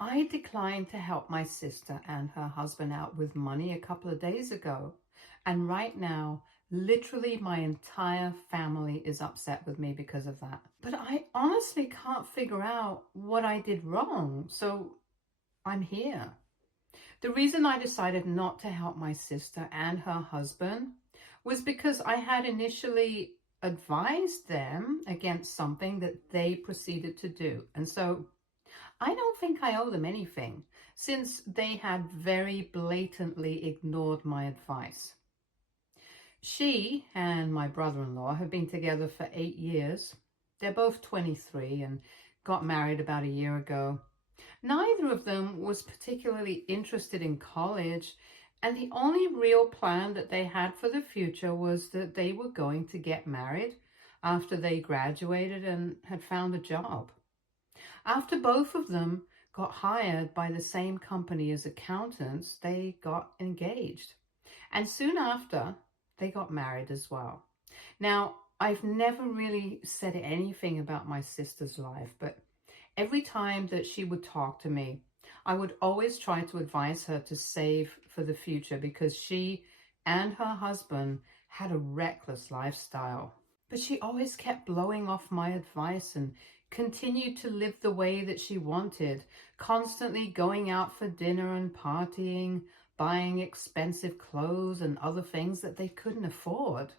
I declined to help my sister and her husband out with money a couple of days ago. And right now, literally my entire family is upset with me because of that. But I honestly can't figure out what I did wrong. So I'm here. The reason I decided not to help my sister and her husband was because I had initially advised them against something that they proceeded to do. And so I don't think I owe them anything, since they had very blatantly ignored my advice. She and my brother-in-law have been together for 8 years. They're both 23 and got married about a year ago. Neither of them was particularly interested in college, and the only real plan that they had for the future was that they were going to get married after they graduated and had found a job. After both of them got hired by the same company as accountants, they got engaged. And soon after, they got married as well. Now, I've never really said anything about my sister's life, but every time that she would talk to me, I would always try to advise her to save for the future because she and her husband had a reckless lifestyle. But she always kept blowing off my advice and continued to live the way that she wanted, constantly going out for dinner and partying, buying expensive clothes and other things that they couldn't afford.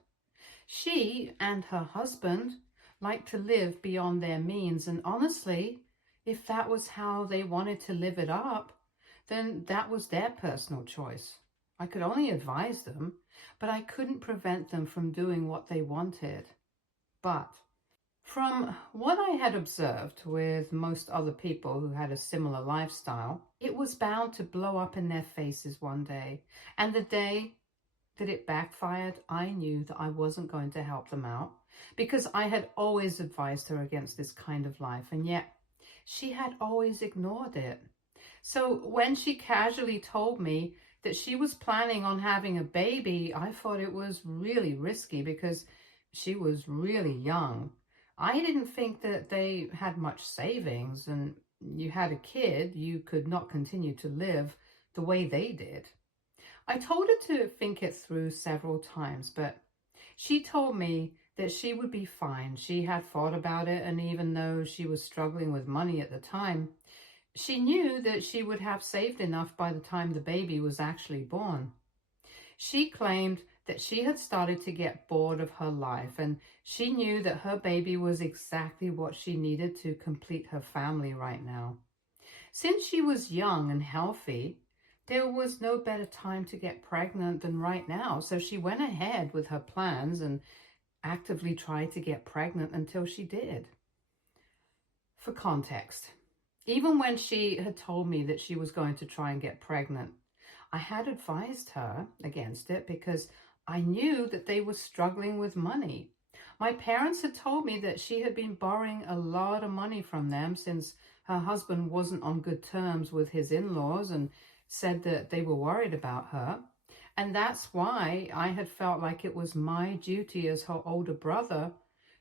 She and her husband liked to live beyond their means, and honestly, if that was how they wanted to live it up, then that was their personal choice. I could only advise them, but I couldn't prevent them from doing what they wanted. But from what I had observed with most other people who had a similar lifestyle, it was bound to blow up in their faces one day. And the day that it backfired, I knew that I wasn't going to help them out because I had always advised her against this kind of life, and yet she had always ignored it. So when she casually told me that she was planning on having a baby, I thought it was really risky because she was really young. I didn't think that they had much savings, and you had a kid, you could not continue to live the way they did. I told her to think it through several times, but she told me that she would be fine. She had thought about it, and even though she was struggling with money at the time, she knew that she would have saved enough by the time the baby was actually born. She claimed that she had started to get bored of her life, and she knew that her baby was exactly what she needed to complete her family right now. Since she was young and healthy, there was no better time to get pregnant than right now, so she went ahead with her plans and actively tried to get pregnant until she did. For context, even when she had told me that she was going to try and get pregnant, I had advised her against it because I knew that they were struggling with money. My parents had told me that she had been borrowing a lot of money from them since her husband wasn't on good terms with his in-laws, and said that they were worried about her. And that's why I had felt like it was my duty as her older brother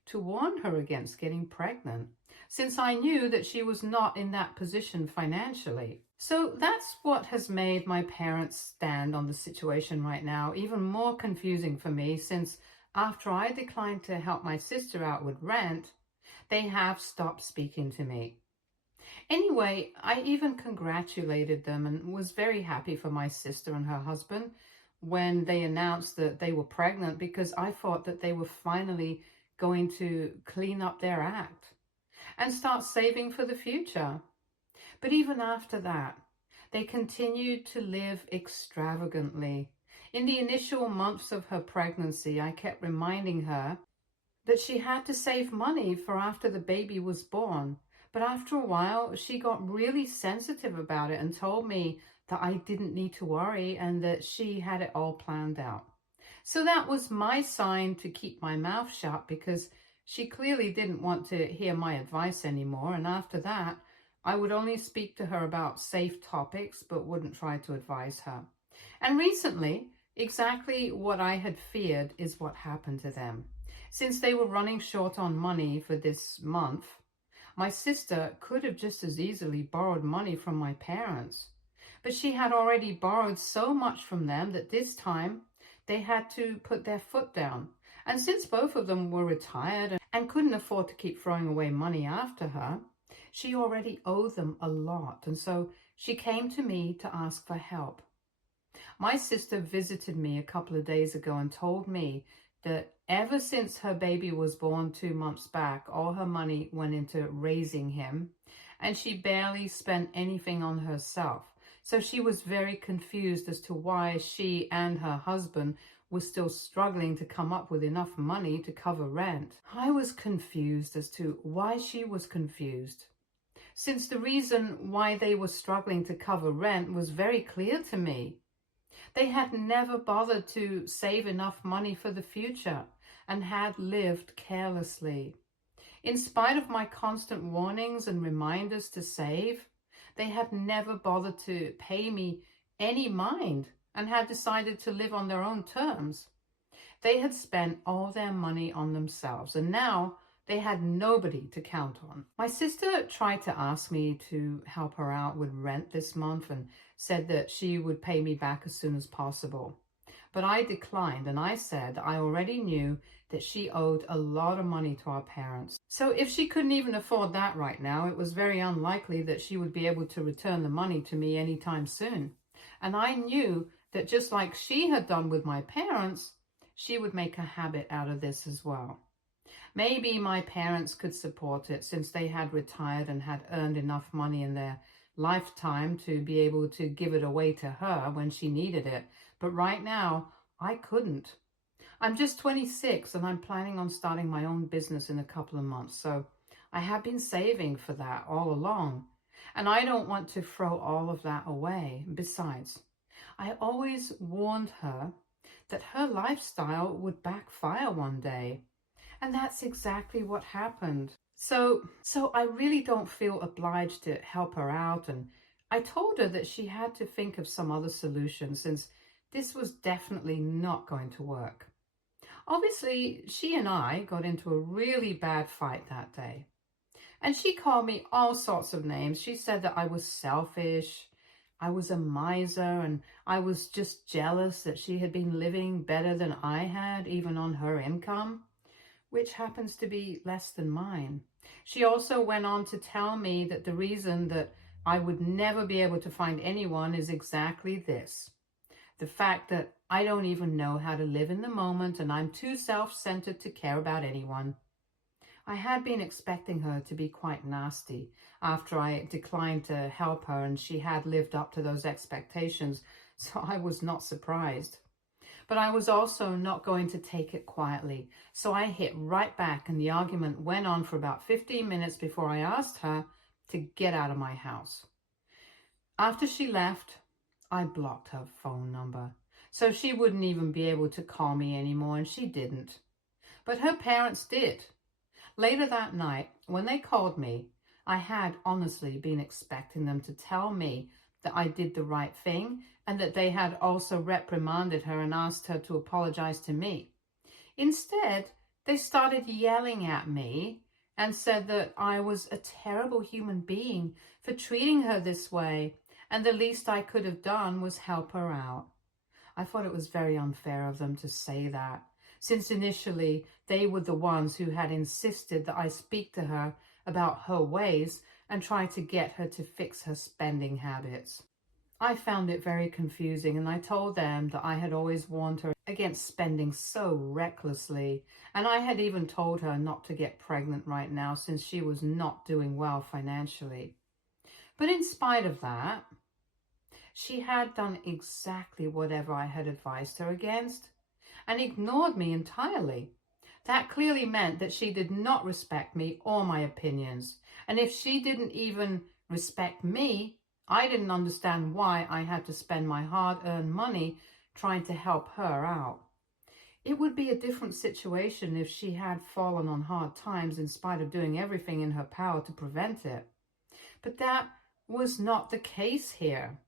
to warn her against getting pregnant, since I knew that she was not in that position financially. So that's what has made my parents' stand on the situation right now even more confusing for me, since after I declined to help my sister out with rent, they have stopped speaking to me. Anyway, I even congratulated them and was very happy for my sister and her husband when they announced that they were pregnant, because I thought that they were finally going to clean up their act and start saving for the future. But even after that, they continued to live extravagantly. In the initial months of her pregnancy, I kept reminding her that she had to save money for after the baby was born. But after a while, she got really sensitive about it and told me that I didn't need to worry and that she had it all planned out. So that was my sign to keep my mouth shut, because she clearly didn't want to hear my advice anymore. And after that, I would only speak to her about safe topics, but wouldn't try to advise her. And recently, exactly what I had feared is what happened to them. Since they were running short on money for this month, My sister could have just as easily borrowed money from my parents, but she had already borrowed so much from them that this time they had to put their foot down. And since both of them were retired and couldn't afford to keep throwing away money after her, she already owed them a lot. And so she came to me to ask for help. My sister visited me a couple of days ago and told me that ever since her baby was born 2 months back, all her money went into raising him, and she barely spent anything on herself. So she was very confused as to why she and her husband were still struggling to come up with enough money to cover rent. I was confused as to why she was confused, since the reason why they were struggling to cover rent was very clear to me. They had never bothered to save enough money for the future and had lived carelessly. In spite of my constant warnings and reminders to save, they had never bothered to pay me any mind and had decided to live on their own terms. They had spent all their money on themselves, and now they had nobody to count on. My sister tried to ask me to help her out with rent this month and said that she would pay me back as soon as possible. But I declined, and I said I already knew that she owed a lot of money to our parents. So if she couldn't even afford that right now, it was very unlikely that she would be able to return the money to me anytime soon. And I knew that just like she had done with my parents, she would make a habit out of this as well. Maybe my parents could support it since they had retired and had earned enough money in their lifetime to be able to give it away to her when she needed it. But right now, I couldn't. I'm just 26 and I'm planning on starting my own business in a couple of months. So I have been saving for that all along. And I don't want to throw all of that away. Besides, I always warned her that her lifestyle would backfire one day. And that's exactly what happened. So I really don't feel obliged to help her out. And I told her that she had to think of some other solution since this was definitely not going to work. Obviously, she and I got into a really bad fight that day. And she called me all sorts of names. She said that I was selfish, I was a miser, and I was just jealous that she had been living better than I had, even on her income, which happens to be less than mine. She also went on to tell me that the reason that I would never be able to find anyone is exactly this: the fact that I don't even know how to live in the moment and I'm too self-centered to care about anyone. I had been expecting her to be quite nasty after I declined to help her, and she had lived up to those expectations, so I was not surprised. But I was also not going to take it quietly, so I hit right back, and the argument went on for about 15 minutes before I asked her to get out of my house. After she left, I blocked her phone number, so she wouldn't even be able to call me anymore, and she didn't. But her parents did. Later that night, when they called me, I had honestly been expecting them to tell me that I did the right thing and that they had also reprimanded her and asked her to apologize to me. Instead, they started yelling at me and said that I was a terrible human being for treating her this way, and the least I could have done was help her out. I thought it was very unfair of them to say that, since initially they were the ones who had insisted that I speak to her about her ways and try to get her to fix her spending habits. I found it very confusing, and I told them that I had always warned her against spending so recklessly, and I had even told her not to get pregnant right now since she was not doing well financially. But in spite of that, she had done exactly whatever I had advised her against and ignored me entirely. That clearly meant that she did not respect me or my opinions. And if she didn't even respect me, I didn't understand why I had to spend my hard-earned money trying to help her out. It would be a different situation if she had fallen on hard times in spite of doing everything in her power to prevent it. But that was not the case here.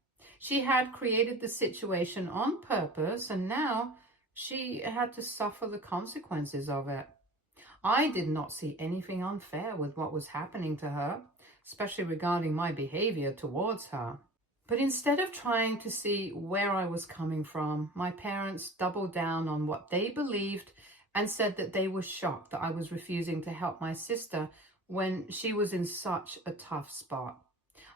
She had created the situation on purpose, and now she had to suffer the consequences of it. I did not see anything unfair with what was happening to her, especially regarding my behavior towards her. But instead of trying to see where I was coming from, my parents doubled down on what they believed and said that they were shocked that I was refusing to help my sister when she was in such a tough spot.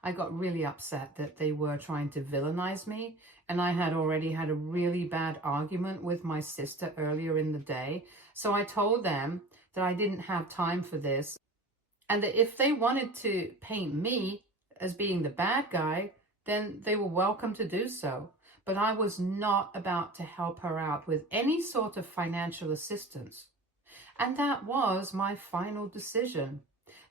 I got really upset that they were trying to villainize me, and I had already had a really bad argument with my sister earlier in the day. So I told them that I didn't have time for this, and that if they wanted to paint me as being the bad guy, then they were welcome to do so. But I was not about to help her out with any sort of financial assistance. And that was my final decision.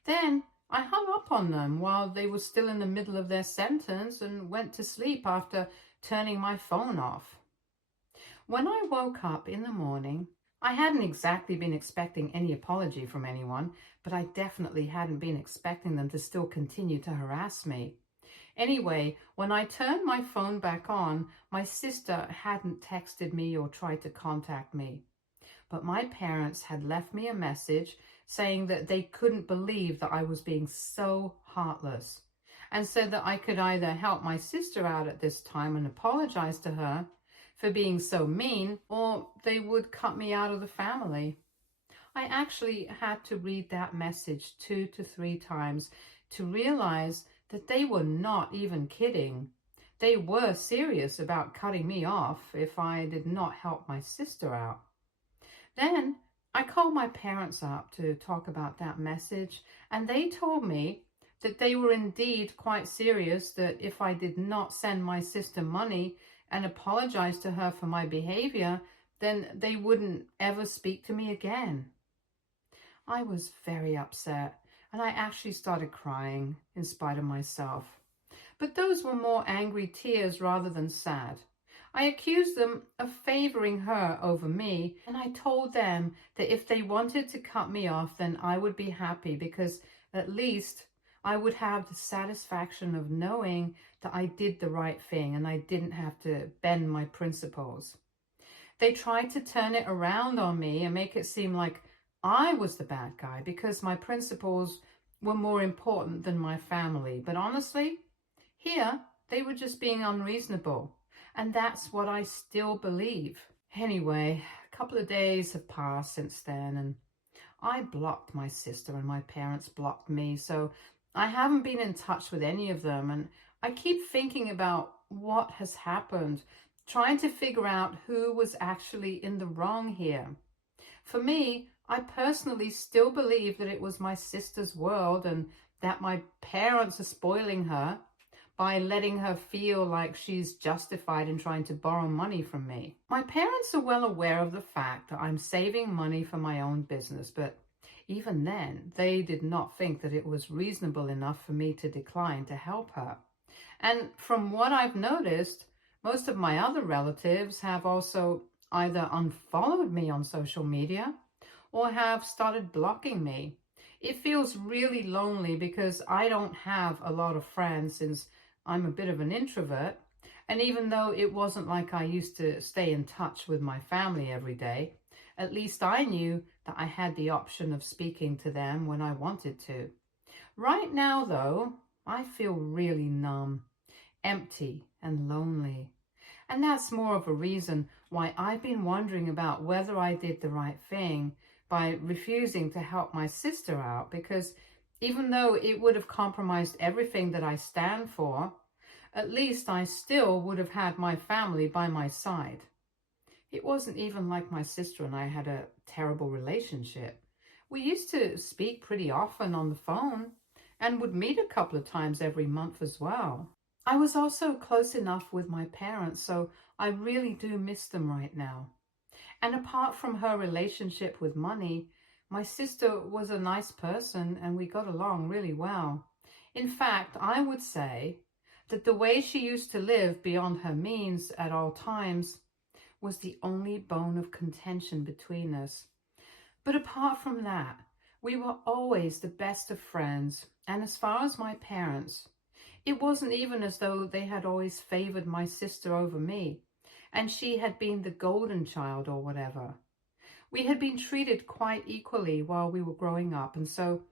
Then I hung up on them while they were still in the middle of their sentence and went to sleep after turning my phone off. When I woke up in the morning, I hadn't exactly been expecting any apology from anyone, but I definitely hadn't been expecting them to still continue to harass me. Anyway, when I turned my phone back on, my sister hadn't texted me or tried to contact me. But my parents had left me a message saying that they couldn't believe that I was being so heartless, and said that I could either help my sister out at this time and apologize to her for being so mean, or they would cut me out of the family. I actually had to read that message 2 to 3 times to realize that they were not even kidding. They were serious about cutting me off if I did not help my sister out. Then I called my parents up to talk about that message, and they told me that they were indeed quite serious, that if I did not send my sister money and apologize to her for my behavior, then they wouldn't ever speak to me again. I was very upset, and I actually started crying in spite of myself. But those were more angry tears rather than sad. I accused them of favoring her over me, and I told them that if they wanted to cut me off, then I would be happy, because at least I would have the satisfaction of knowing that I did the right thing and I didn't have to bend my principles. They tried to turn it around on me and make it seem like I was the bad guy because my principles were more important than my family. But honestly, here they were just being unreasonable. And that's what I still believe. Anyway, a couple of days have passed since then, and I blocked my sister and my parents blocked me. So I haven't been in touch with any of them. And I keep thinking about what has happened, trying to figure out who was actually in the wrong here. For me, I personally still believe that it was my sister's world and that my parents are spoiling her by letting her feel like she's justified in trying to borrow money from me. My parents are well aware of the fact that I'm saving money for my own business, but even then, they did not think that it was reasonable enough for me to decline to help her. And from what I've noticed, most of my other relatives have also either unfollowed me on social media or have started blocking me. It feels really lonely because I don't have a lot of friends since I'm a bit of an introvert, and even though it wasn't like I used to stay in touch with my family every day, at least I knew that I had the option of speaking to them when I wanted to. Right now, though, I feel really numb, empty, and lonely. And that's more of a reason why I've been wondering about whether I did the right thing by refusing to help my sister out, because even though it would have compromised everything that I stand for, at least I still would have had my family by my side. It wasn't even like my sister and I had a terrible relationship. We used to speak pretty often on the phone and would meet a couple of times every month as well. I was also close enough with my parents, so I really do miss them right now. And apart from her relationship with money, my sister was a nice person and we got along really well. In fact, I would say that the way she used to live beyond her means at all times was the only bone of contention between us. But apart from that, we were always the best of friends. And as far as my parents, it wasn't even as though they had always favored my sister over me, and she had been the golden child or whatever. We had been treated quite equally while we were growing up, and so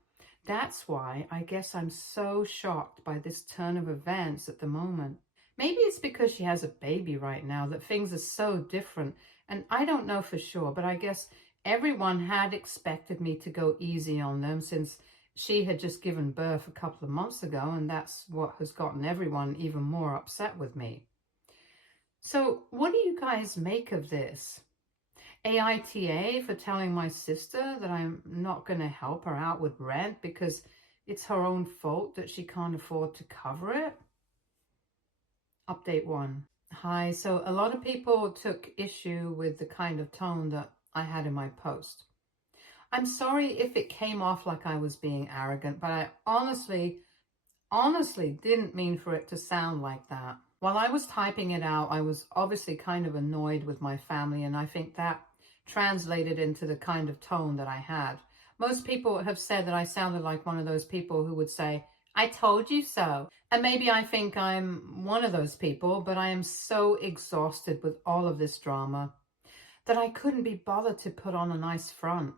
that's why I guess I'm so shocked by this turn of events at the moment. Maybe it's because she has a baby right now that things are so different, and I don't know for sure, but I guess everyone had expected me to go easy on them since she had just given birth a couple of months ago, and that's what has gotten everyone even more upset with me. So what do you guys make of this? AITA for telling my sister that I'm not going to help her out with rent because it's her own fault that she can't afford to cover it? Update 1. Hi, so a lot of people took issue with the kind of tone that I had in my post. I'm sorry if it came off like I was being arrogant, but I honestly didn't mean for it to sound like that. While I was typing it out, I was obviously kind of annoyed with my family, and I think that translated into the kind of tone that I had. Most people have said that I sounded like one of those people who would say, "I told you so." And maybe I think I'm one of those people, but I am so exhausted with all of this drama that I couldn't be bothered to put on a nice front.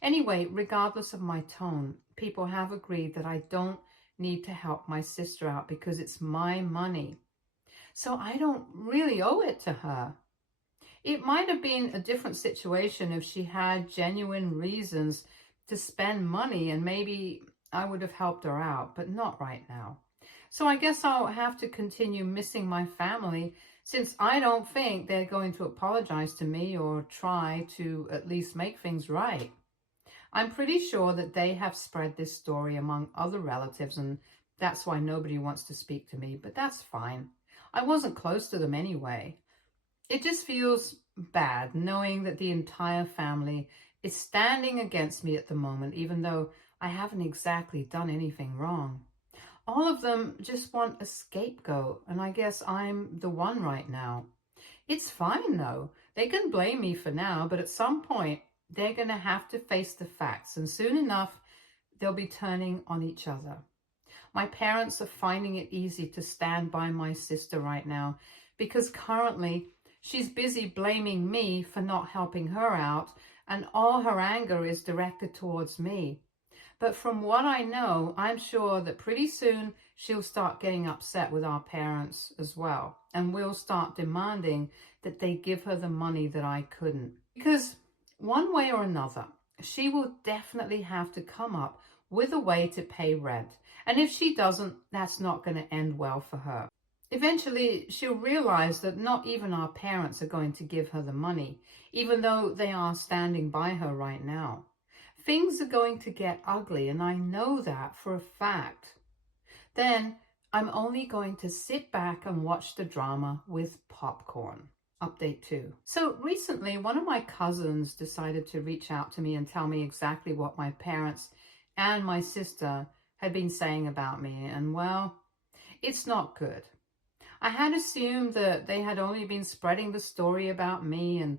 Anyway, regardless of my tone, people have agreed that I don't need to help my sister out because it's my money. So I don't really owe it to her. It might have been a different situation if she had genuine reasons to spend money, and maybe I would have helped her out, but not right now. So I guess I'll have to continue missing my family since I don't think they're going to apologize to me or try to at least make things right. I'm pretty sure that they have spread this story among other relatives, and that's why nobody wants to speak to me, but that's fine. I wasn't close to them anyway. It just feels bad knowing that the entire family is standing against me at the moment, even though I haven't exactly done anything wrong. All of them just want a scapegoat, and I guess I'm the one right now. It's fine though. They can blame me for now, but at some point, they're going to have to face the facts, and soon enough, they'll be turning on each other. My parents are finding it easy to stand by my sister right now because currently she's busy blaming me for not helping her out, and all her anger is directed towards me. But from what I know, I'm sure that pretty soon she'll start getting upset with our parents as well, and we'll start demanding that they give her the money that I couldn't. Because one way or another, she will definitely have to come up with a way to pay rent. And if she doesn't, that's not going to end well for her. Eventually, she'll realize that not even our parents are going to give her the money, even though they are standing by her right now. Things are going to get ugly, and I know that for a fact. Then I'm only going to sit back and watch the drama with popcorn. Update 2. So recently, one of my cousins decided to reach out to me and tell me exactly what my parents and my sister had been saying about me, and well, it's not good. I had assumed that they had only been spreading the story about me, and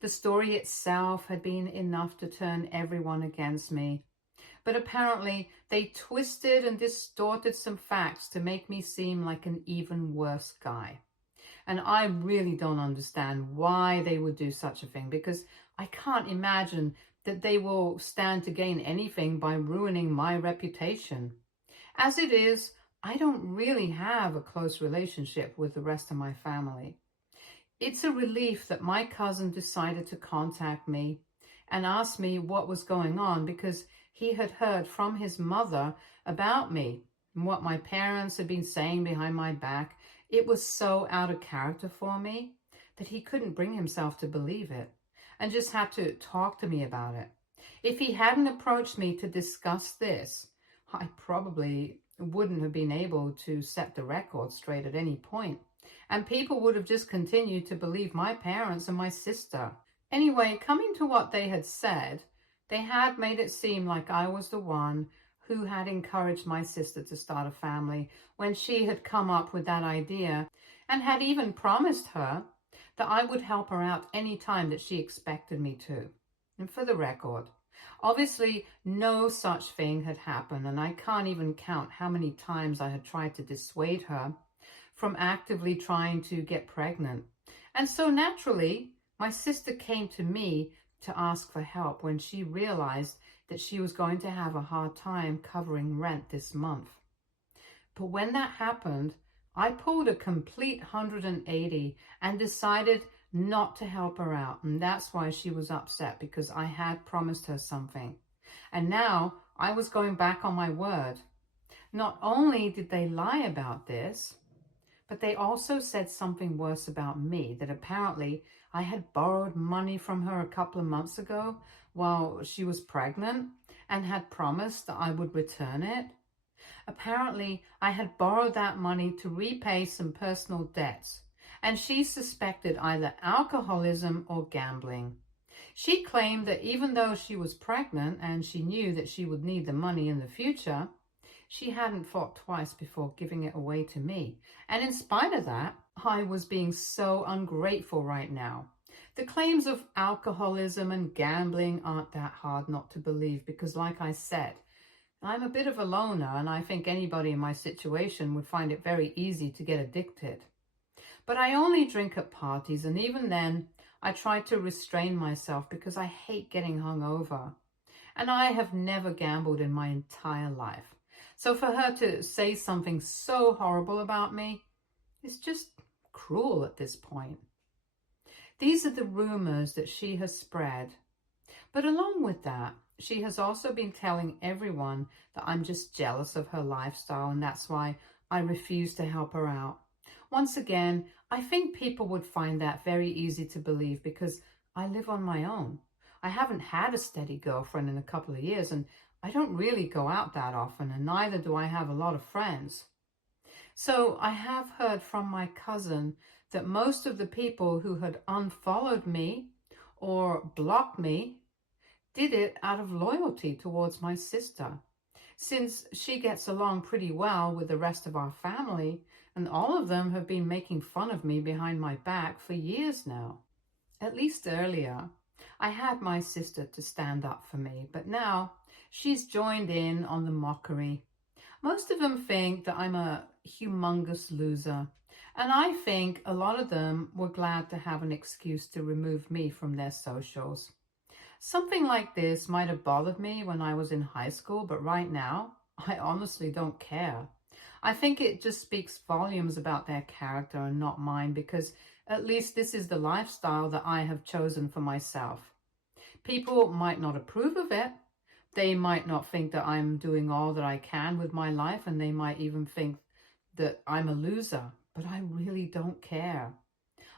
the story itself had been enough to turn everyone against me. But apparently, they twisted and distorted some facts to make me seem like an even worse guy. And I really don't understand why they would do such a thing, because I can't imagine that they will stand to gain anything by ruining my reputation. As it is, I don't really have a close relationship with the rest of my family. It's a relief that my cousin decided to contact me and ask me what was going on, because he had heard from his mother about me and what my parents had been saying behind my back. It was so out of character for me that he couldn't bring himself to believe it and just had to talk to me about it. If he hadn't approached me to discuss this, I probably wouldn't have been able to set the record straight at any point, and people would have just continued to believe my parents and my sister. Anyway, coming to what they had said, they had made it seem like I was the one who had encouraged my sister to start a family when she had come up with that idea, and had even promised her that I would help her out any time that she expected me to. And for the record, obviously no such thing had happened, and I can't even count how many times I had tried to dissuade her from actively trying to get pregnant. And so naturally, my sister came to me to ask for help when she realized that she was going to have a hard time covering rent this month. But when that happened, I pulled a complete 180 and decided not to help her out. And that's why she was upset, because I had promised her something. And now I was going back on my word. Not only did they lie about this, but they also said something worse about me, that apparently I had borrowed money from her a couple of months ago while she was pregnant and had promised that I would return it. Apparently, I had borrowed that money to repay some personal debts, and she suspected either alcoholism or gambling. She claimed that even though she was pregnant and she knew that she would need the money in the future, she hadn't thought twice before giving it away to me. And in spite of that, I was being so ungrateful right now. The claims of alcoholism and gambling aren't that hard not to believe, because like I said, I'm a bit of a loner, and I think anybody in my situation would find it very easy to get addicted. But I only drink at parties, and even then, I try to restrain myself because I hate getting hungover. And I have never gambled in my entire life. So for her to say something so horrible about me is just cruel at this point. These are the rumors that she has spread. But along with that, she has also been telling everyone that I'm just jealous of her lifestyle, and that's why I refuse to help her out. Once again, I think people would find that very easy to believe because I live on my own. I haven't had a steady girlfriend in a couple of years, and I don't really go out that often, and neither do I have a lot of friends. So I have heard from my cousin that most of the people who had unfollowed me or blocked me did it out of loyalty towards my sister, since she gets along pretty well with the rest of our family, and all of them have been making fun of me behind my back for years now. At least earlier, I had my sister to stand up for me, but now she's joined in on the mockery. Most of them think that I'm a humongous loser, and I think a lot of them were glad to have an excuse to remove me from their socials. Something like this might have bothered me when I was in high school, but right now, I honestly don't care. I think it just speaks volumes about their character and not mine, because at least this is the lifestyle that I have chosen for myself. People might not approve of it. They might not think that I'm doing all that I can with my life, and they might even think that I'm a loser, but I really don't care.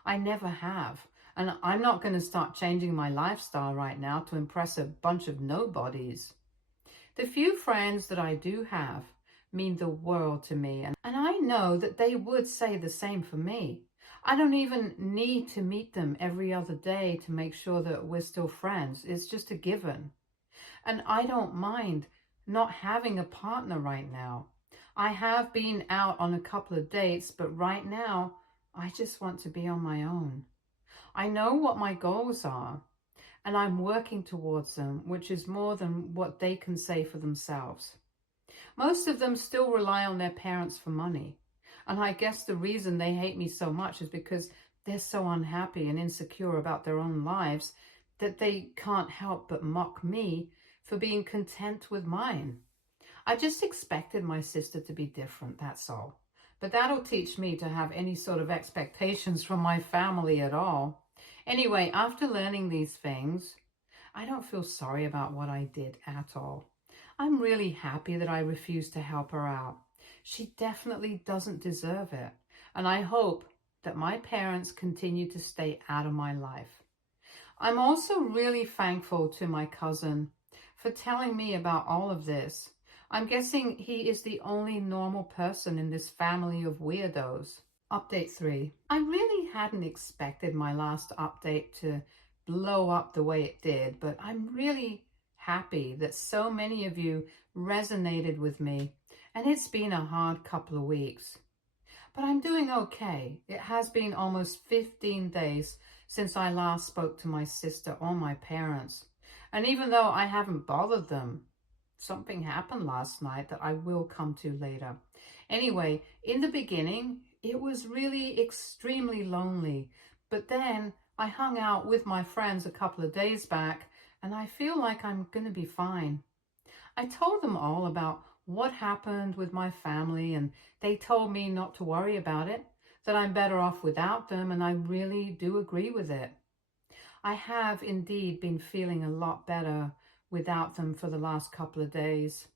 I never have. And I'm not going to start changing my lifestyle right now to impress a bunch of nobodies. The few friends that I do have mean the world to me, and I know that they would say the same for me. I don't even need to meet them every other day to make sure that we're still friends. It's just a given. And I don't mind not having a partner right now. I have been out on a couple of dates, but right now, I just want to be on my own. I know what my goals are, and I'm working towards them, which is more than what they can say for themselves. Most of them still rely on their parents for money, and I guess the reason they hate me so much is because they're so unhappy and insecure about their own lives that they can't help but mock me for being content with mine. I just expected my sister to be different, that's all. But that'll teach me to have any sort of expectations from my family at all. Anyway, after learning these things, I don't feel sorry about what I did at all. I'm really happy that I refused to help her out. She definitely doesn't deserve it. And I hope that my parents continue to stay out of my life. I'm also really thankful to my cousin for telling me about all of this. I'm guessing he is the only normal person in this family of weirdos. Update 3. I really hadn't expected my last update to blow up the way it did, but I'm really happy that so many of you resonated with me, and it's been a hard couple of weeks. But I'm doing okay. It has been almost 15 days since I last spoke to my sister or my parents, and even though I haven't bothered them, something happened last night that I will come to later. Anyway, in the beginning, it was really extremely lonely, but then I hung out with my friends a couple of days back, and I feel like I'm going to be fine. I told them all about what happened with my family, and they told me not to worry about it, that I'm better off without them, and I really do agree with it. I have indeed been feeling a lot better without them for the last couple of days.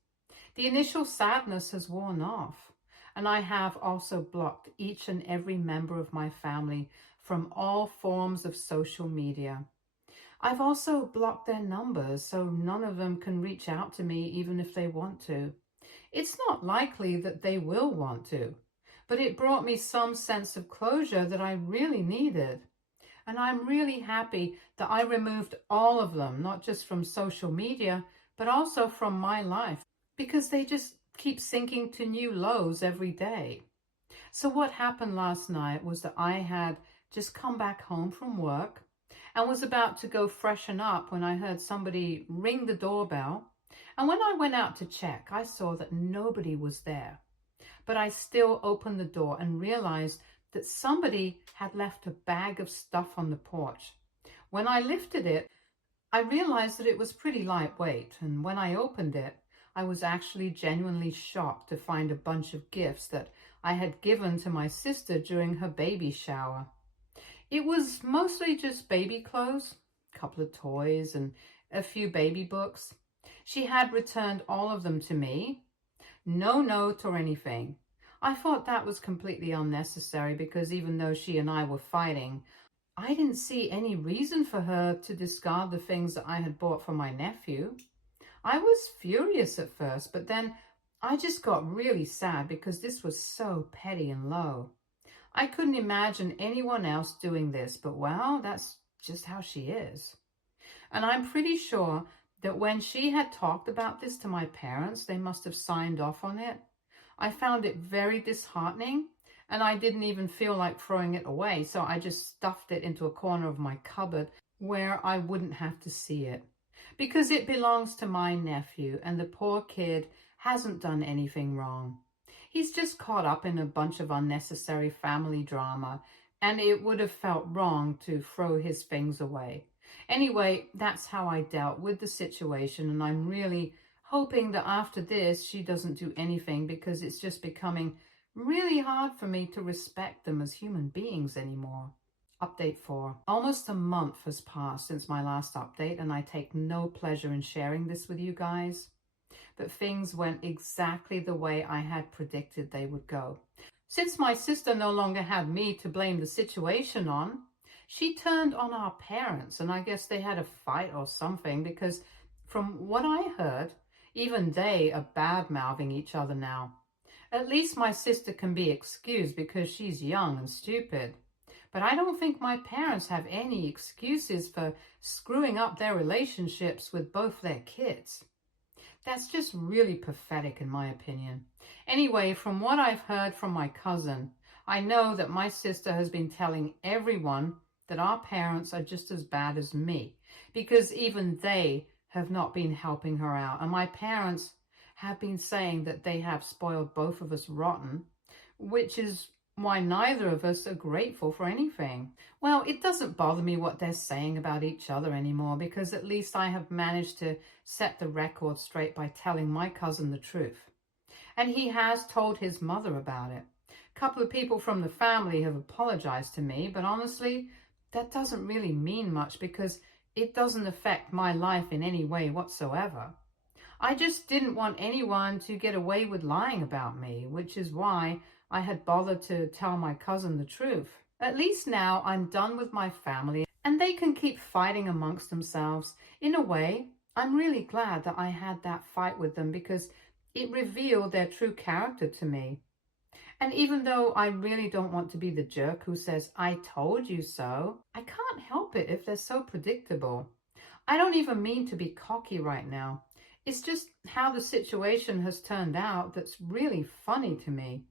The initial sadness has worn off, and I have also blocked each and every member of my family from all forms of social media. I've also blocked their numbers so none of them can reach out to me even if they want to. It's not likely that they will want to, but it brought me some sense of closure that I really needed. And I'm really happy that I removed all of them, not just from social media, but also from my life, because they just keep sinking to new lows every day. So what happened last night was that I had just come back home from work and was about to go freshen up when I heard somebody ring the doorbell. And when I went out to check, I saw that nobody was there. But I still opened the door and realized that somebody had left a bag of stuff on the porch. When I lifted it, I realized that it was pretty lightweight, and when I opened it, I was actually genuinely shocked to find a bunch of gifts that I had given to my sister during her baby shower. It was mostly just baby clothes, a couple of toys, and a few baby books. She had returned all of them to me. No note or anything. I thought that was completely unnecessary because even though she and I were fighting, I didn't see any reason for her to discard the things that I had bought for my nephew. I was furious at first, but then I just got really sad because this was so petty and low. I couldn't imagine anyone else doing this, but well, that's just how she is. And I'm pretty sure that when she had talked about this to my parents, they must have signed off on it. I found it very disheartening, and I didn't even feel like throwing it away, so I just stuffed it into a corner of my cupboard where I wouldn't have to see it. Because it belongs to my nephew, and the poor kid hasn't done anything wrong. He's just caught up in a bunch of unnecessary family drama, and it would have felt wrong to throw his things away. Anyway, that's how I dealt with the situation, and I'm really hoping that after this she doesn't do anything because it's just becoming really hard for me to respect them as human beings anymore. Update 4. Almost a month has passed since my last update, and I take no pleasure in sharing this with you guys. But things went exactly the way I had predicted they would go. Since my sister no longer had me to blame the situation on, she turned on our parents, and I guess they had a fight or something because from what I heard, even they are bad-mouthing each other now. At least my sister can be excused because she's young and stupid. But I don't think my parents have any excuses for screwing up their relationships with both their kids. That's just really pathetic in my opinion. Anyway, from what I've heard from my cousin, I know that my sister has been telling everyone that our parents are just as bad as me because even they have not been helping her out. And my parents have been saying that they have spoiled both of us rotten, which is why neither of us are grateful for anything. Well, it doesn't bother me what they're saying about each other anymore because at least I have managed to set the record straight by telling my cousin the truth. And he has told his mother about it. A couple of people from the family have apologized to me, but honestly, that doesn't really mean much because it doesn't affect my life in any way whatsoever. I just didn't want anyone to get away with lying about me, which is why I had bothered to tell my cousin the truth. At least now I'm done with my family and they can keep fighting amongst themselves. In a way, I'm really glad that I had that fight with them because it revealed their true character to me. And even though I really don't want to be the jerk who says, "I told you so," I can't help it if they're so predictable. I don't even mean to be cocky right now. It's just how the situation has turned out that's really funny to me.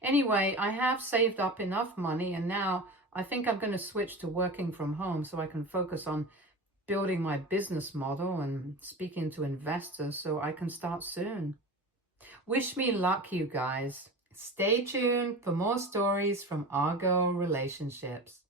Anyway, I have saved up enough money and now I think I'm going to switch to working from home so I can focus on building my business model and speaking to investors so I can start soon. Wish me luck, you guys. Stay tuned for more stories from our girl relationships.